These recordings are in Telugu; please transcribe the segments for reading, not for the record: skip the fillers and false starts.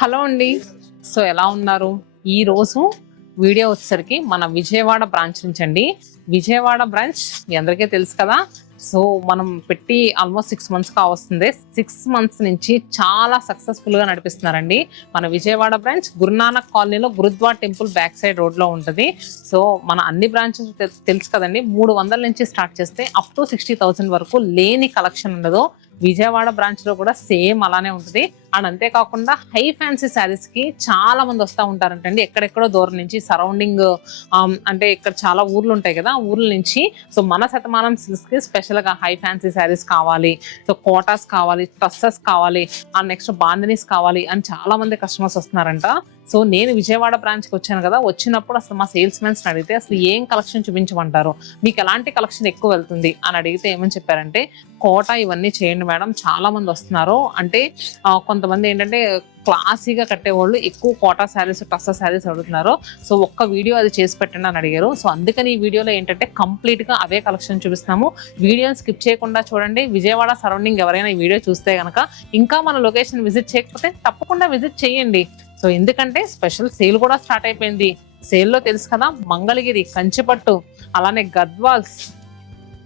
హలో అండి. సో ఎలా ఉన్నారు? ఈరోజు వీడియో వచ్చేసరికి మన విజయవాడ బ్రాంచ్ నుంచి అండి. విజయవాడ బ్రాంచ్ మీ అందరికీ తెలుసు కదా. సో మనం పెట్టి ఆల్మోస్ట్ 6 months కావస్తుంది. 6 months నుంచి చాలా సక్సెస్ఫుల్గా నడిపిస్తున్నారండి. మన విజయవాడ బ్రాంచ్ గురునానక్ కాలనీలో గురుద్వార్ టెంపుల్ బ్యాక్ సైడ్ రోడ్లో ఉంటుంది. సో మన అన్ని బ్రాంచెస్ తెలుసు కదండి. 300 నుంచి స్టార్ట్ చేస్తే అప్ టు 60,000 వరకు లేని కలెక్షన్ ఉండదు. విజయవాడ బ్రాంచ్ లో కూడా సేమ్ అలానే ఉంటుంది. అండ్ అంతేకాకుండా హై ఫ్యాన్సీ శారీస్ కి చాలా మంది వస్తూ ఉంటారంటండి. ఎక్కడెక్కడో దూరం నుంచి సరౌండింగ్ అంటే ఇక్కడ చాలా ఊర్లు ఉంటాయి కదా, ఊర్ల నుంచి. సో మన శతమానం సిల్క్స్ కి స్పెషల్ గా హై ఫ్యాన్సీ శారీస్ కావాలి, సో కోటాస్ కావాలి, ట్రస్సెస్ కావాలి, అండ్ నెక్స్ట్ బాందినీస్ కావాలి అని చాలా మంది కస్టమర్స్ వస్తున్నారంట. సో నేను విజయవాడ బ్రాంచ్కి వచ్చాను కదా, వచ్చినప్పుడు అసలు మా సేల్స్ మెన్స్ అడిగితే అసలు ఏం కలెక్షన్ చూపించమంటారు, మీకు ఎలాంటి కలెక్షన్ ఎక్కువ వెళ్తుంది అని అడిగితే ఏమని చెప్పారంటే, కోట ఇవన్నీ చేయండి మేడం, చాలా మంది వస్తున్నారు. అంటే కొంతమంది ఏంటంటే క్లాసీగా కట్టేవాళ్ళు ఎక్కువ కోటా శారీస్, టస్సా శారీస్ అడుగుతున్నారు. సో ఒక్క వీడియో అది చేసి పెట్టండి అని అడిగారు. సో అందుకని ఈ వీడియోలో ఏంటంటే కంప్లీట్గా అవే కలెక్షన్ చూపిస్తున్నాము. వీడియోని స్కిప్ చేయకుండా చూడండి. విజయవాడ సరౌండింగ్ ఎవరైనా ఈ వీడియో చూస్తే కనుక, ఇంకా మన లొకేషన్ విజిట్ చేయకపోతే తప్పకుండా విజిట్ చేయండి. సో ఎందుకంటే స్పెషల్ సేల్ కూడా స్టార్ట్ అయిపోయింది. సేల్లో తెలుసు కదా, మంగళగిరి, కంచిపట్టు, అలానే Gadwals,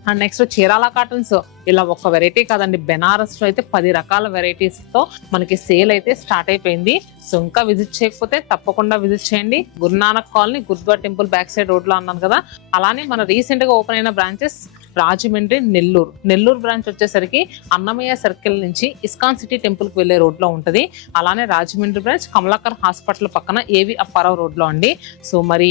and next Chirala cottons, ఇలా ఒక్క వెరైటీ కాదండి, బెనారస్లో అయితే 10 రకాల వెరైటీస్తో మనకి సేల్ అయితే స్టార్ట్ అయిపోయింది. సో ఇంకా విజిట్ చేయకపోతే తప్పకుండా విజిట్ చేయండి. Guru Nanak colony Gurudwara temple back side రోడ్లో అన్నాను కదా. అలానే మన రీసెంట్గా ఓపెన్ అయిన బ్రాంచెస్ రాజమండ్రి, నెల్లూరు బ్రాంచ్ వచ్చేసరికి అన్నమయ్య సర్కిల్ నుంచి ఇస్కాన్ సిటీ టెంపుల్కి వెళ్ళే రోడ్లో ఉంటుంది. అలానే రాజమండ్రి బ్రాంచ్ కమలాకర్ హాస్పిటల్ పక్కన ఏవి అప్పారావు రోడ్లో అండి. సో మరి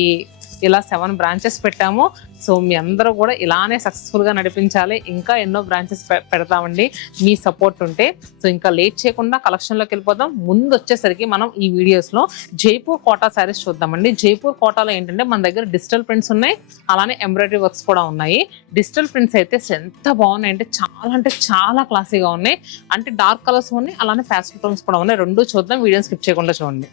ఇలా 7 బ్రాంచెస్ పెట్టాము. సో మీ అందరూ కూడా ఇలానే సక్సెస్ఫుల్గా నడిపించాలి. ఇంకా ఎన్నో బ్రాంచెస్ పెడతామండి మీ సపోర్ట్ ఉంటే. సో ఇంకా లేట్ చేయకుండా కలెక్షన్లోకి వెళ్ళిపోదాం. ముందు వచ్చేసరికి మనం ఈ వీడియోస్లో జైపూర్ కోటా శారీస్ చూద్దామండి. జైపూర్ కోటాలో ఏంటంటే మన దగ్గర డిజిటల్ ప్రింట్స్ ఉన్నాయి, అలానే ఎంబ్రాయిడరీ వర్క్స్ కూడా ఉన్నాయి. డిజిటల్ ప్రింట్స్ అయితే ఎంత బాగున్నాయి అంటే చాలా క్లాసీగా ఉన్నాయి. అంటే డార్క్ కలర్స్ ఉన్నాయి, అలానే ప్యాస్టల్ టోన్స్ కూడా ఉన్నాయి. రెండు చూద్దాం, వీడియోని స్కిప్ చేయకుండా చూడండి.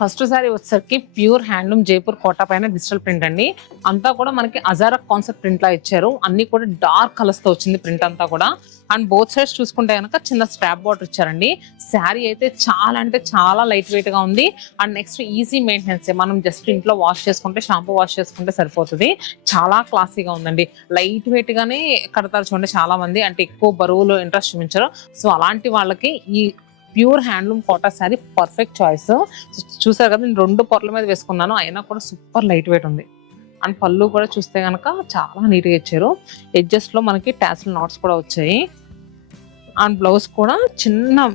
ఫస్ట్ సారీ వచ్చేసరికి ప్యూర్ హ్యాండ్లూమ్ జైపూర్ కోటా పైన డిజిటల్ ప్రింట్ అండి. అంతా కూడా మనకి అజారక్ కాన్సెప్ట్ ప్రింట్ లా ఇచ్చారు. అన్ని కూడా డార్క్ కలర్స్ తో వచ్చింది ప్రింట్ అంతా కూడా. అండ్ బోత్ సైడ్స్ చూసుకుంటే కనుక చిన్న స్ట్రాప్ బార్డర్ ఇచ్చారండి. శారీ అయితే చాలా లైట్ వెయిట్ గా ఉంది. అండ్ నెక్స్ట్ ఈజీ మెయింటెనెన్స్, మనం జస్ట్ ఇంట్లో వాష్ చేసుకుంటే, షాంపూ వాష్ చేసుకుంటే సరిపోతుంది. చాలా క్లాసీగా ఉందండి. లైట్ వెయిట్ గానే కడతారు చూడండి చాలా మంది, అంటే ఎక్కువ బరువులో ఇంట్రెస్ట్ చూపించారు. సో అలాంటి వాళ్ళకి ఈ pure handloom Kota sari perfect choice. చూసారు కదా, నేను 2 పొరల మీద వేసుకున్నాను, అయినా కూడా సూపర్ లైట్ వెయిట్ ఉంది. అండ్ పళ్ళు కూడా చూస్తే కనుక చాలా నీట్గా ఇచ్చారు. ఎడ్జెస్ట్లో మనకి టాసిల్ నాట్స్ కూడా వచ్చాయి. అండ్ బ్లౌజ్ కూడా చిన్న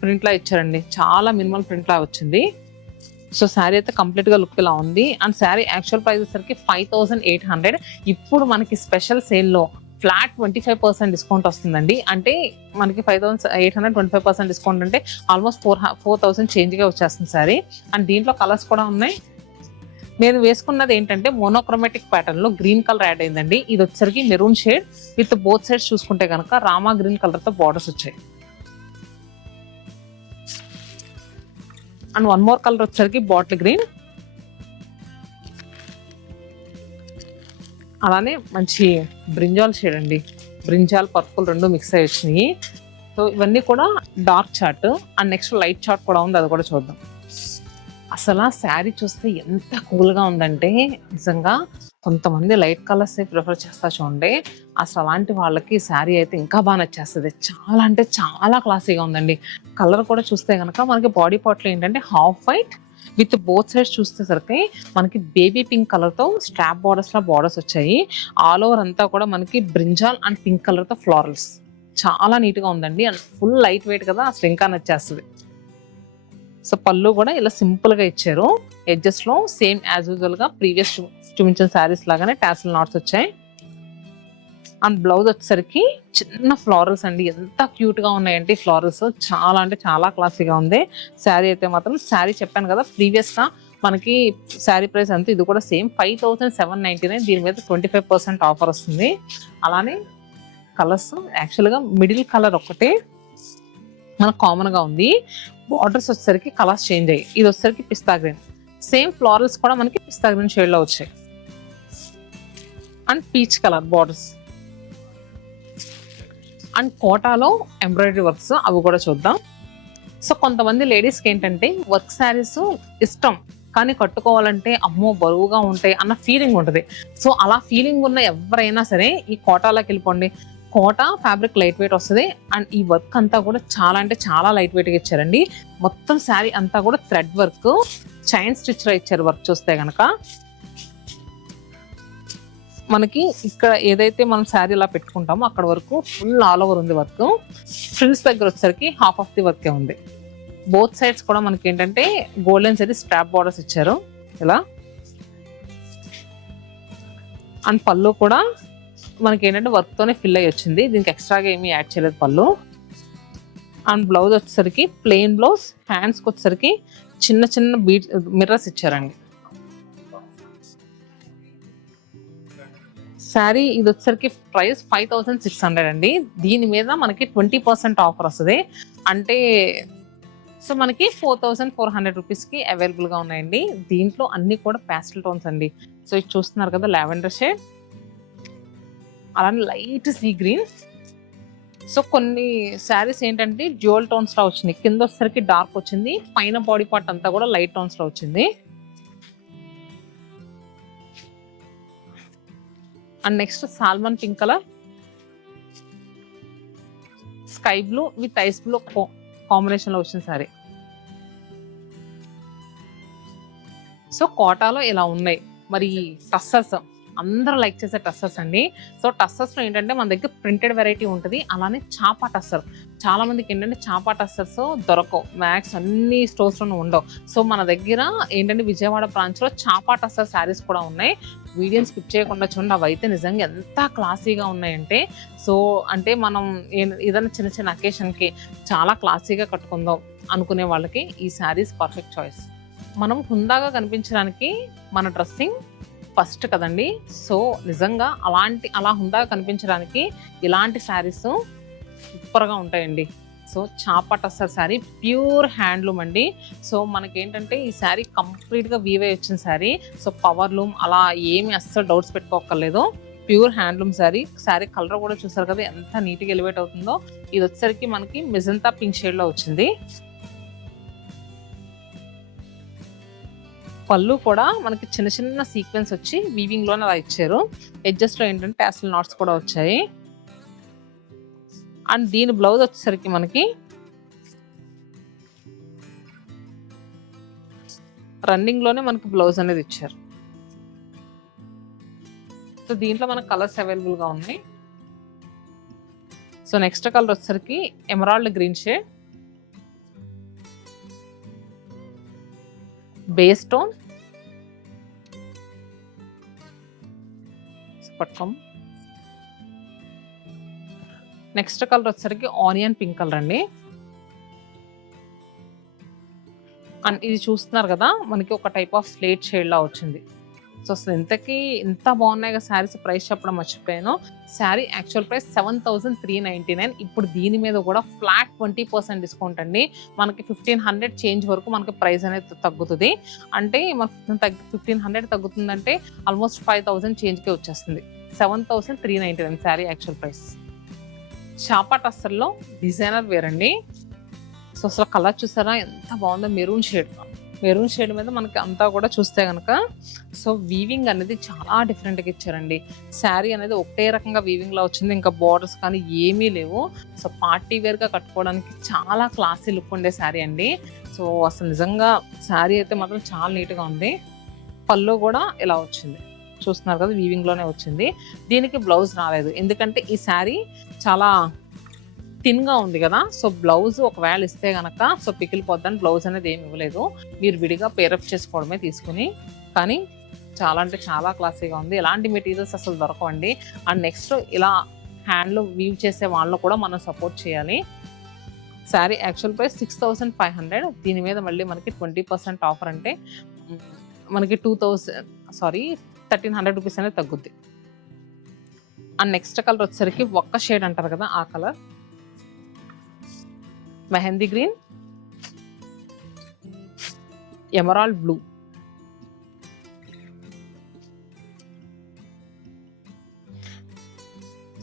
ప్రింట్లా ఇచ్చారండి, చాలా మినిమల్ ప్రింట్లా వచ్చింది. సో శారీ అయితే కంప్లీట్గా లుక్ ఇలా ఉంది. అండ్ శారీ యాక్చువల్ ప్రైస్ వచ్చేసరికి 5,800. ఇప్పుడు మనకి స్పెషల్ సేల్లో ఫ్లాట్ 25% డిస్కౌంట్ వస్తుందండి. అంటే మనకి 5,800 25% డిస్కౌంట్ అంటే ఆల్మోస్ట్ 4,000 చేంజ్గా వచ్చేస్తుంది సారీ. అండ్ దీంట్లో కలర్స్ కూడా ఉన్నాయి. నేను వేసుకున్నది ఏంటంటే మోనోక్రోమాటిక్ ప్యాటర్న్ లో గ్రీన్ కలర్ యాడ్ అయిందండి. ఇది వచ్చేసరికి maroon shade with both sides చూసుకుంటే కనుక రామా గ్రీన్ కలర్ తో బార్డర్స్ వచ్చాయి. అండ్ వన్ మోర్ కలర్ వచ్చేసరికి బాటిల్ గ్రీన్, అలానే మంచి బ్రింజాల్ షేడ్ అండి, బ్రింజాల్ పర్పుల్ రెండు మిక్స్ అయ్యి వచ్చినాయి. సో ఇవన్నీ కూడా dark chart. And next light chart కూడా ఉంది, అది కూడా చూద్దాం. అసలు ఆ శారీ చూస్తే ఎంత కూల్గా ఉందంటే, నిజంగా కొంతమంది లైట్ కలర్స్ ప్రిఫర్ చేస్తా చూడండి. అసలు అలాంటి వాళ్ళకి శారీ అయితే ఇంకా బాగా నచ్చేస్తుంది. చాలా అంటే చాలా క్లాసీగా ఉందండి. కలర్ కూడా చూస్తే కనుక మనకి బాడీ పార్ట్లో ఏంటంటే half white with both sides చూసేసరికి మనకి బేబీ పింక్ కలర్ తో స్ట్రాప్ బార్డర్స్ లా బార్డర్స్ వచ్చాయి. ఆల్ ఓవర్ అంతా కూడా మనకి బ్రింజాల్ అండ్ పింక్ కలర్ తో ఫ్లోరల్స్, చాలా నీట్ గా ఉందండి. అండ్ ఫుల్ లైట్ వెయిట్ కదా, అసలు ఇంకా నచ్చేస్తుంది. సో పళ్ళు కూడా ఇలా సింపుల్ గా ఇచ్చారు. ఎడ్జెస్ లో సేమ్ యాజ్ యూజువల్ గా ప్రీవియస్ చూపించిన శారీస్ లాగానే టాసిల్ నాట్స్ వచ్చాయి. అండ్ బ్లౌజ్ వచ్చేసరికి చిన్న ఫ్లోరల్స్ అండి, ఎంత క్యూట్ గా ఉన్నాయంటే ఫ్లోరల్స్, చాలా అంటే చాలా క్లాసీగా ఉంది. శారీ అయితే మాత్రం, శారీ చెప్పాను కదా ప్రీవియస్ గా మనకి శారీ ప్రైస్ అంతా, ఇది కూడా సేమ్ 5,799. దీని మీద 25% ఆఫర్ వస్తుంది. అలానే కలర్స్ యాక్చువల్గా మిడిల్ కలర్ ఒకటే మనకు కామన్ గా ఉంది. బార్డర్స్ వచ్చేసరికి కలర్స్ చేంజ్ అయ్యాయి. ఇది వచ్చేసరికి పిస్తా గ్రీన్, సేమ్ ఫ్లోరల్స్ కూడా మనకి పిస్తా గ్రీన్ షేడ్ లో వచ్చాయి. And peach colour borders. And కోటాలో ఎంబ్రాయిడరీ వర్క్స్, అవి కూడా చూద్దాం. సో కొంతమంది లేడీస్కి ఏంటంటే వర్క్ శారీస్ ఇష్టం, కానీ కట్టుకోవాలంటే అమ్మో బరువుగా ఉంటాయి అన్న ఫీలింగ్ ఉంటుంది. సో అలా ఫీలింగ్ ఉన్న ఎవరైనా సరే ఈ కోటాలోకి వెళ్ళిపోండి. కోటా ఫ్యాబ్రిక్ లైట్ వెయిట్ వస్తుంది. అండ్ ఈ వర్క్ అంతా కూడా చాలా అంటే చాలా లైట్ వెయిట్గా ఇచ్చారండి. మొత్తం శారీ అంతా కూడా థ్రెడ్ వర్క్, చైన్ స్టిచ్లో ఇచ్చారు. వర్క్ చూస్తే కనుక మనకి ఇక్కడ ఏదైతే మనం శారీ ఇలా పెట్టుకుంటామో అక్కడ వరకు ఫుల్ ఆల్ ఓవర్ ఉంది వర్క్. ఫ్రిల్స్ దగ్గర వచ్చేసరికి హాఫ్ ఆఫ్ ది వర్కే ఉంది. బోత్ సైడ్స్ కూడా మనకి ఏంటంటే గోల్డెన్ సైడ్ స్ట్రాప్ బార్డర్స్ ఇచ్చారు ఇలా. అండ్ పళ్ళు కూడా మనకి ఏంటంటే వర్క్ తోనే ఫిల్ అయ్యి వచ్చింది. దీనికి ఎక్స్ట్రాగా ఏమీ యాడ్ చేయలేదు పళ్ళు. అండ్ బ్లౌజ్ వచ్చేసరికి ప్లెయిన్ బ్లౌజ్. హ్యాండ్స్కి వచ్చేసరికి చిన్న చిన్న బీట్ మిర్రర్స్ ఇచ్చారండి. శారీ ఇది వచ్చేసరికి ప్రైస్ 5600 అండి. దీని మీద మనకి 20% ఆఫర్ వస్తుంది. అంటే సో మనకి 4400 రూపీస్కి అవైలబుల్గా ఉన్నాయండి. దీంట్లో అన్ని కూడా ప్యాస్టల్ టోన్స్ అండి. సో ఇది చూస్తున్నారు కదా, లావెండర్ షేడ్, అలానే లైట్ సీ గ్రీన్. సో కొన్ని శారీస్ ఏంటంటే డ్యూయల్ టోన్స్ లో వచ్చింది. కింద వచ్చేసరికి డార్క్ వచ్చింది, పైన బాడీ పార్ట్ అంతా కూడా లైట్ టోన్స్ లో వచ్చింది. And next salmon pink colour, sky blue with ice blue combination లో వచ్చిన సారీ. సో కోటాలో ఇలా ఉన్నాయి. మరి టస్సర్స్ అందరూ లైక్ చేసే టస్సర్స్ అండి. సో టస్సర్స్ లో ఏంటంటే మన దగ్గర ప్రింటెడ్ వెరైటీ ఉంటుంది, అలానే చాపా టస్సర్. చాలా మందికి ఏంటంటే చాపా టస్సర్స్ దొరకవు, మ్యాక్స్ అన్ని స్టోర్స్ లోనూ ఉండవు. సో మన దగ్గర ఏంటంటే విజయవాడ బ్రాంచ్ లో చాపా టస్సర్ శారీస్ కూడా ఉన్నాయి. వీడియోని స్కిప్ చేయకుండా చూడండి. అవి అయితే నిజంగా ఎంత క్లాసీగా ఉన్నాయంటే, సో అంటే మనం ఏదైనా చిన్న చిన్న అకేషన్కి చాలా క్లాసీగా కట్టుకుందాం అనుకునే వాళ్ళకి ఈ శారీస్ పర్ఫెక్ట్ చాయిస్. మనం హుందాగా కనిపించడానికి మన డ్రెస్సింగ్ ఫస్ట్ కదండి. సో నిజంగా అలా హుందాగా కనిపించడానికి ఇలాంటి శారీస్ సూపర్గా ఉంటాయండి. So Chapa tussar sari pure handloom అండి. సో మనకేంటంటే ఈ శారీ కంప్లీట్గా వీవే వచ్చిన శారీ. సో పవర్ లూమ్ అలా ఏమి అస్సలు డౌట్స్ పెట్టుకోక్కర్లేదు. Pure handloom sari. Sari colour కూడా చూసారు కదా ఎంత నీట్గా ఎలివేట్ అవుతుందో. ఇది వచ్చేసరికి మనకి మెజంతా పింక్ షేడ్లో వచ్చింది. పళ్ళు కూడా మనకి చిన్న చిన్న సీక్వెన్స్ వచ్చి వీవింగ్ లోనే అలా ఇచ్చారు. ఎడ్జెస్ లో ఏంటంటే టాసిల్ నాట్స్ కూడా వచ్చాయి. అండ్ దీని బ్లౌజ్ వచ్చేసరికి మనకి రన్నింగ్ లోనే మనకి బ్లౌజ్ అనేది ఇచ్చారు. సో దీంట్లో మనకు కలర్స్ అవైలబుల్ గా ఉన్నాయి. సో నెక్స్ట్ కలర్ వచ్చేసరికి emerald green shade, base tone, పట్టుకోం. నెక్స్ట్ కలర్ వచ్చేసరికి ఆనియన్ పింక్ కలర్ అండి. అండ్ ఇది చూస్తున్నారు కదా మనకి ఒక టైప్ ఆఫ్ స్లేట్ షేడ్ లా వచ్చింది. సో అసలు ఎంత బాగున్నాయి కదా శారీస్. ప్రైస్ చెప్పడం మర్చిపోయాను. Sari actual price 7399. ఇప్పుడు దీని మీద కూడా ఫ్లాట్ 20% డిస్కౌంట్ అండి. మనకి 1500 చేంజ్ వరకు మనకి ప్రైస్ అనేది తగ్గుతుంది. అంటే మనకి 1500 తగ్గుతుందంటే ఆల్మోస్ట్ 5000 చేంజ్కే వచ్చేస్తుంది. 7399 శారీ యాక్చువల్ ప్రైస్. చాపా టస్సర్లో డిజైనర్ వేర్ అండి. సో అసలు కలర్ చూసారా ఎంత బాగుందో, మెరూన్ షేడ్ మీద మనకి అంతా కూడా చూస్తే కనుక సో వీవింగ్ అనేది చాలా డిఫరెంట్గా ఇచ్చారండి. శారీ అనేది ఒకటే రకంగా వీవింగ్లో వచ్చింది, ఇంకా బార్డర్స్ కానీ ఏమీ లేవు. సో పార్టీ వేర్గా కట్టుకోవడానికి చాలా క్లాసీ లుక్ ఉండే శారీ అండి. సో అసలు నిజంగా శారీ అయితే మాత్రం చాలా నీట్గా ఉంది. పళ్ళు కూడా ఇలా వచ్చింది చూస్తున్నారు కదా, వీవింగ్లోనే వచ్చింది. దీనికి బ్లౌజ్ రాలేదు ఎందుకంటే ఈ శారీ చాలా థిన్గా ఉంది కదా. సో బ్లౌజ్ ఒకవేళ ఇస్తే కనుక సో పికిలిపోద్దని బ్లౌజ్ అనేది ఏమి ఇవ్వలేదు. మీరు విడిగా పేరప్ చేసుకోవడమే తీసుకుని. కానీ చాలా అంటే చాలా క్లాసీగా ఉంది. ఎలాంటి మెటీరియల్స్ అసలు దొరకవండి. అండ్ నెక్స్ట్ ఇలా హ్యాండ్లో వీవ్ చేసే వాళ్ళు కూడా మనం సపోర్ట్ చేయాలి. Sari actual price 6500. దీని మీద మళ్ళీ మనకి 20% ఆఫర్ అంటే మనకి 1300 రూపీస్ అనేది తగ్గుద్ది. అండ్ నెక్స్ట్ కలర్ వచ్చేసరికి ఒక్క షేడ్ అంటారు కదా ఆ colour, mehndi green, emerald blue.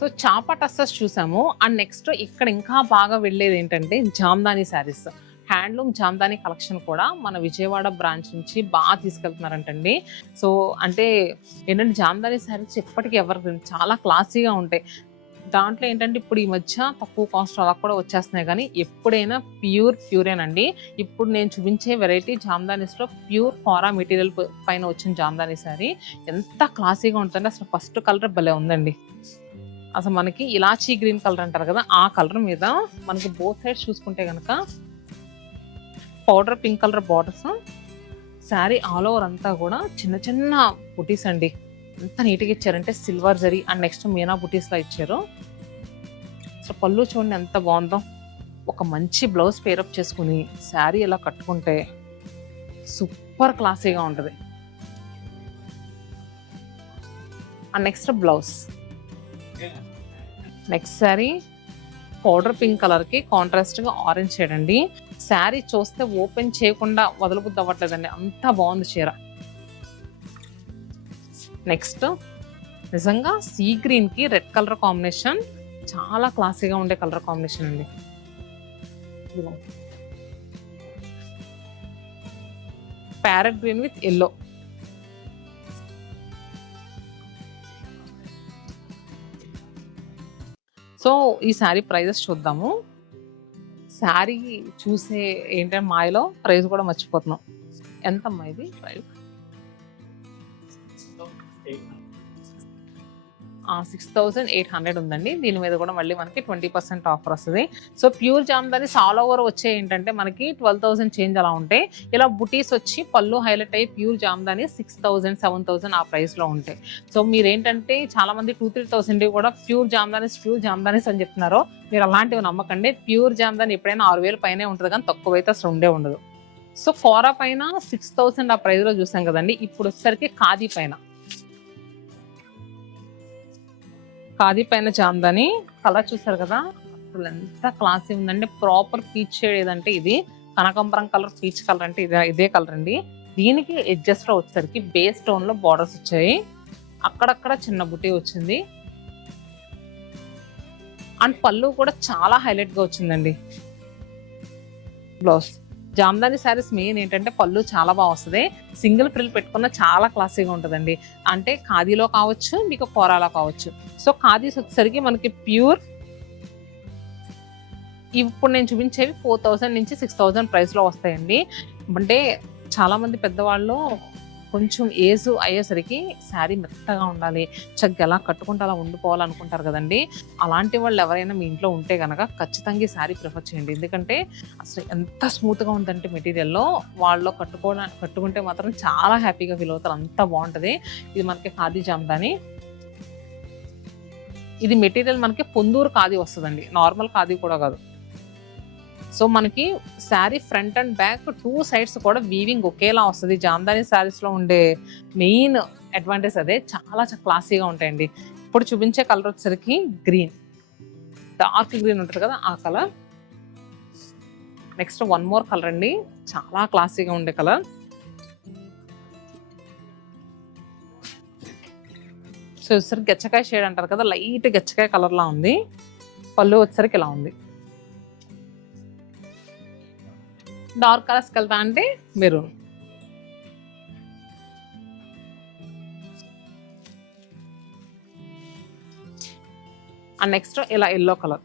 So Chapa tussars చూసాము. అండ్ నెక్స్ట్ ఇక్కడ ఇంకా బాగా వెళ్ళేది ఏంటంటే Jamdani saris. Handloom Jamdani collection కూడా మన విజయవాడ బ్రాంచ్ నుంచి బాగా తీసుకెళ్తున్నారంటండి. సో అంటే ఏంటంటే జామ్దాని శారీస్ ఎప్పటికీ ఎవరు చాలా క్లాసీగా ఉంటాయి. దాంట్లో ఏంటంటే ఇప్పుడు ఈ మధ్య తక్కువ కాస్ట్ అలా కూడా వచ్చేస్తున్నాయి, కానీ ఎప్పుడైనా ప్యూరేనండి. ఇప్పుడు నేను చూపించే వెరైటీ జామ్దానీస్లో ప్యూర్ ఫారా మెటీరియల్ పైన వచ్చిన జామ్దానీ శారీ ఎంత క్లాసీగా ఉంటుందంటే అసలు ఫస్ట్ కలర్ భలే ఉందండి. అసలు మనకి ఇలాచీ గ్రీన్ కలర్ అంటారు కదా, ఆ కలర్ మీద మనకి బోత్ సైడ్స్ చూసుకుంటే కనుక powder pink colour borders, sari all over అంతా కూడా చిన్న చిన్న బుటీస్ అండి. ఎంత నీట్గా ఇచ్చారంటే సిల్వర్ జరీ అండ్ నెక్స్ట్ మీనా బుటీస్లా ఇచ్చారు. అసలు పళ్ళు చూడండి ఎంత బాగుందో. ఒక మంచి బ్లౌజ్ పేరప్ చేసుకుని శారీ ఇలా కట్టుకుంటే సూపర్ క్లాసీగా ఉంటుంది. And next blouse, next sari powder pink కలర్కి కాంట్రాస్ట్గా ఆరెంజ్ షేడ్ అండి. శారీ చూస్తే ఓపెన్ చేయకుండా వదలబుద్ధి అవ్వట్లేదండి, అంత బాగుంది చీర. నెక్స్ట్ నిజంగా సీ గ్రీన్కి రెడ్ కలర్ కాంబినేషన్ చాలా క్లాసీగా ఉండే కలర్ కాంబినేషన్ అండి. Parrot green with yellow. So ఈ శారీ ప్రైజెస్ చూద్దాము. శారీ చూసే ఏంటంటే మాయలో ప్రైస్ కూడా మర్చిపోతున్నాం. ఎంతమ్మా ఇది ప్రైస్? 6,800 ఉందండి. దీని మీద కూడా మళ్ళీ మనకి 20% ఆఫర్ వస్తుంది. So pure Jamdani all over వచ్చే ఏంటంటే మనకి 12,000 చేంజ్ అలా ఉంటాయి. ఇలా బుటీస్ వచ్చి పళ్ళు హైలైట్ అయ్యి ప్యూర్ జామ్దాని 6,000 7,000 ఆ ప్రైస్లో ఉంటాయి. సో మీరేంటంటే చాలా మంది 2-3,000 కూడా ప్యూర్ జామ్దానీస్ అని చెప్తున్నారు. మీరు అలాంటివి నమ్మకండి. ప్యూర్ జామ్దాని ఎప్పుడైనా 6,000 పైనే ఉంటుంది, కానీ తక్కువైతే అసలు ఉండదు. సో ఫారా పైన 6,000 ఆ ప్రైస్లో చూసాం కదండి. ఇప్పుడు వచ్చేసరికి ఖాదీ పైన జామ్దాని కలర్ చూసారు కదా, అసలు ఎంత క్లాసీ ఉందంటే ప్రాపర్ పీచ్ షేడ్. ఏదంటే ఇది కనకాంబరం కలర్, పీచ్ కలర్ అంటే ఇదే కలర్ అండి. దీనికి ఎడ్జెస్ లో వచ్చేసరికి బేస్ టోన్ లో బార్డర్స్ వచ్చాయి, అక్కడక్కడ చిన్న బుటీ వచ్చింది. అండ్ పళ్ళు కూడా చాలా హైలైట్ గా వచ్చిందండి. బ్లౌజ్ జామ్దాని శారీస్ మెయిన్ ఏంటంటే పళ్ళు చాలా బాగా వస్తుంది. సింగిల్ ఫ్రిల్ పెట్టుకున్న చాలా క్లాసీగా ఉంటుందండి. అంటే ఖాదీలో కావచ్చు, మీకు కోరాలో కావచ్చు. సో ఖాదీస్ వచ్చేసరికి మనకి ప్యూర్ ఇప్పుడు నేను చూపించేవి 4,000 నుంచి 6,000 ప్రైస్లో వస్తాయండి. అంటే చాలామంది పెద్దవాళ్ళు కొంచెం ఏజ్ అయ్యేసరికి శారీ మెత్తగా ఉండాలి, చక్కగా ఎలా కట్టుకుంటే అలా ఉండిపోవాలనుకుంటారు కదండి. అలాంటి వాళ్ళు ఎవరైనా మీ ఇంట్లో ఉంటే కనుక ఖచ్చితంగా ఈ శారీ ప్రిఫర్ చేయండి. ఎందుకంటే అసలు ఎంత స్మూత్గా ఉందంటే మెటీరియల్లో వాళ్ళు కట్టుకుంటే మాత్రం చాలా హ్యాపీగా ఫీల్ అవుతారు, అంత బాగుంటుంది. ఇది మనకి ఖాదీ జామ్దాని. ఇది మెటీరియల్ మనకి పొందూరు ఖాదీ వస్తుందండి, నార్మల్ ఖాదీ కూడా కాదు. సో మనకి sari front and back 2 sides కూడా వీవింగ్ ఒకేలా వస్తుంది. జామ్దాని శారీస్లో ఉండే మెయిన్ అడ్వాంటేజ్ అదే, చాలా క్లాసీగా ఉంటాయండి. ఇప్పుడు చూపించే కలర్ వచ్చేసరికి గ్రీన్, డార్క్ గ్రీన్ ఉంటుంది కదా ఆ colour. Next one more colour అండి, చాలా క్లాసీగా ఉండే కలర్. సో వచ్చేసరికి గచ్చకాయ షేడ్ అంటారు కదా, లైట్ గచ్చకాయ కలర్లా ఉంది. పళ్ళు వచ్చేసరికి ఇలా ఉంది. డార్క్ కలర్స్కి వెళ్తా అంటే మెరూన్. అండ్ నెక్స్ట్ ఇలా ఎల్లో కలర్.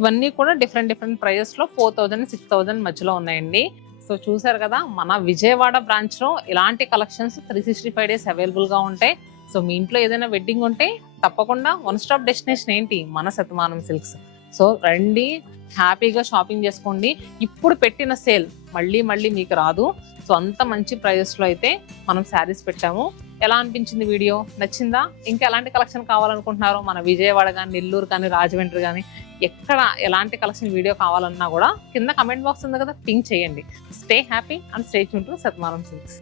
ఇవన్నీ కూడా డిఫరెంట్ ప్రైజెస్లో 4,000 6,000 మధ్యలో ఉన్నాయండి. సో చూసారు కదా, మన విజయవాడ బ్రాంచ్లో ఇలాంటి కలెక్షన్స్ 365 days అవైలబుల్గా ఉంటాయి. సో మీ ఇంట్లో ఏదైనా వెడ్డింగ్ ఉంటే తప్పకుండా వన్ స్టాప్ డెస్టినేషన్ ఏంటి, మన శతమానం సిల్క్స్. సో రండి, హ్యాపీగా షాపింగ్ చేసుకోండి. ఇప్పుడు పెట్టిన సేల్ మళ్ళీ మీకు రాదు. సో అంత మంచి ప్రైజెస్లో అయితే మనం శారీస్ పెట్టాము. ఎలా అనిపించింది వీడియో? నచ్చిందా? ఇంకా ఎలాంటి కలెక్షన్ కావాలనుకుంటున్నారో మన విజయవాడ కానీ, నెల్లూరు కానీ, రాజమండ్రి కానీ ఎక్కడ ఎలాంటి కలెక్షన్ వీడియో కావాలన్నా కూడా కింద కమెంట్ బాక్స్ ఉంది కదా, పింక్ చేయండి. Stay happy and stay tune to Shatamanam silks.